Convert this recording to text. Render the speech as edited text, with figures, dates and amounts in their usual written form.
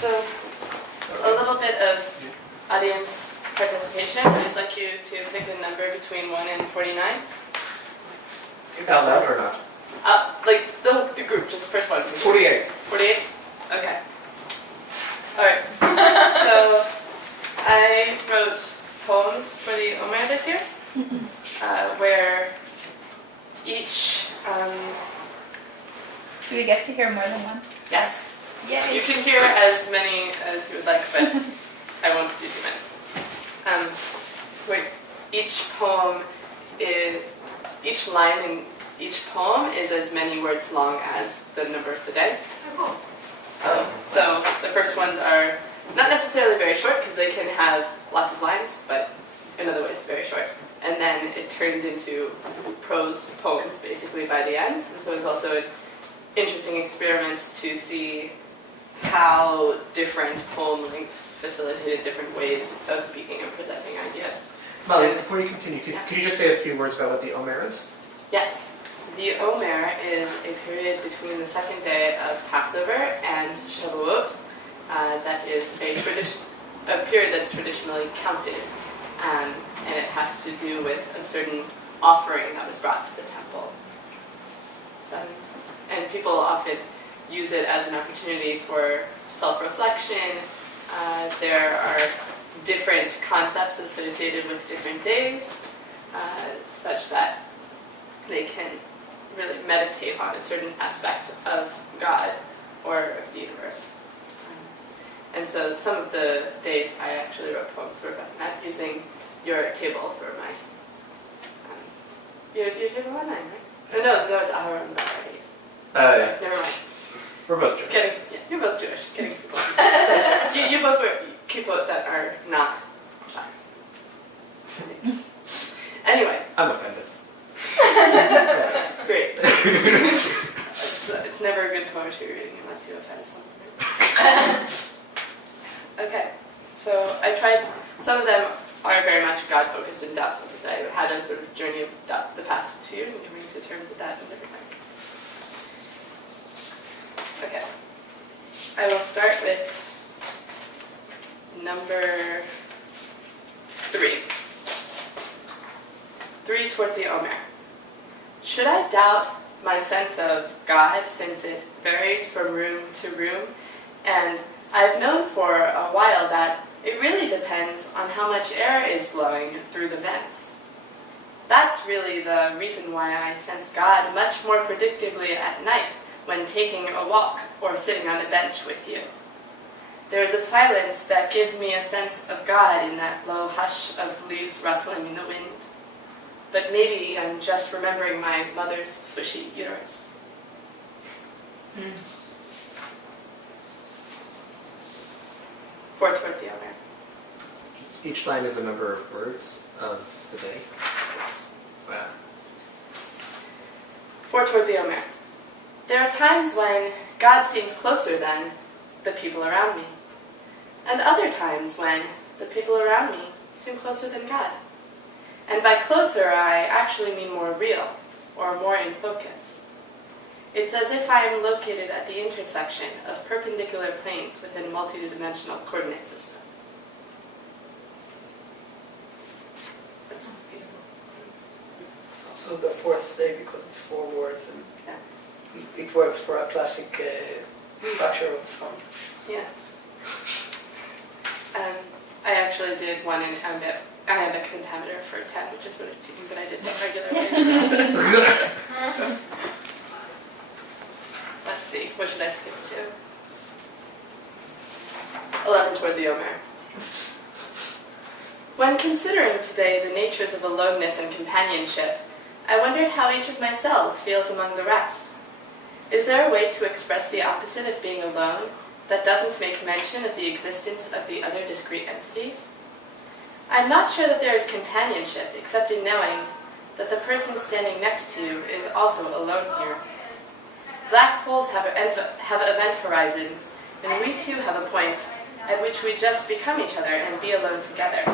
So, a little bit of audience participation. I'd like you to pick a number between 1 and 49. Out loud or not? Like the group, just first one. 48. 48? Okay. Alright. So, I wrote poems for the Omer this year, where each, Do we get to hear more than one? yes, Yay! you can hear as many as you would like, but I won't do too many. Where each poem is, each line in each poem is as many words long as the number of the day. So the first ones are not necessarily very short because they can have lots of lines, but in other ways very short. And then it turned into prose poems basically by the end. And so it was also an interesting experiment to see how different poem lengths facilitated different ways of speaking and presenting ideas. Molly, before you continue, could you just say a few words about what the Omer is? Yes, the Omer is a period between the second day of Passover and Shavuot. That is a period that's traditionally counted, and it has to do with a certain offering that was brought to the temple. And people often use it as an opportunity for self-reflection. There are different concepts associated with different days, such that they can really meditate on a certain aspect of God or of the universe. And so some of the days I actually wrote poems for that, using your table for my... your table 1-9, right? Oh, no, it's our own already. Never mind. We're both Jewish. You're both Jewish. Kidding people. you both were people that are not. Anyway. I'm offended. Great. It's never a good poetry reading unless you offend someone. Okay. So I tried. Some of them are very much God-focused and doubt-focused. I had a sort of journey of doubt the past 2 years and coming to terms with that in different ways. Okay, I will start with number 3. 3 toward the Omer. Should I doubt my sense of God since it varies from room to room? And I've known for a while that it really depends on how much air is blowing through the vents. That's really the reason why I sense God much more predictably at night, when taking a walk or sitting on a bench with you. There is a silence that gives me a sense of God in that low hush of leaves rustling in the wind. But maybe I'm just remembering my mother's swishy uterus. 4 toward the Omer. Each line is the number of words of the day. Yes. Wow. 4 toward the Omer. There are times when God seems closer than the people around me, and other times when the people around me seem closer than God. And by closer, I actually mean more real, or more in focus. It's as if I am located at the intersection of perpendicular planes within a multidimensional coordinate system. That's beautiful. It's also the 4th day because it's 4 words, and Yeah. it works for a classic structure of a song. Yeah. I actually did one in iambic pentameter for 10, which is sort of cheating, but I did that regularly. Let's see, what should I skip to? 11 toward the Omer. When considering today the natures of aloneness and companionship, I wondered how each of my cells feels among the rest. Is there a way to express the opposite of being alone that doesn't make mention of the existence of the other discrete entities? I'm not sure that there is companionship except in knowing that the person standing next to you is also alone here. Black holes have event horizons, and we too have a point at which we just become each other and be alone together.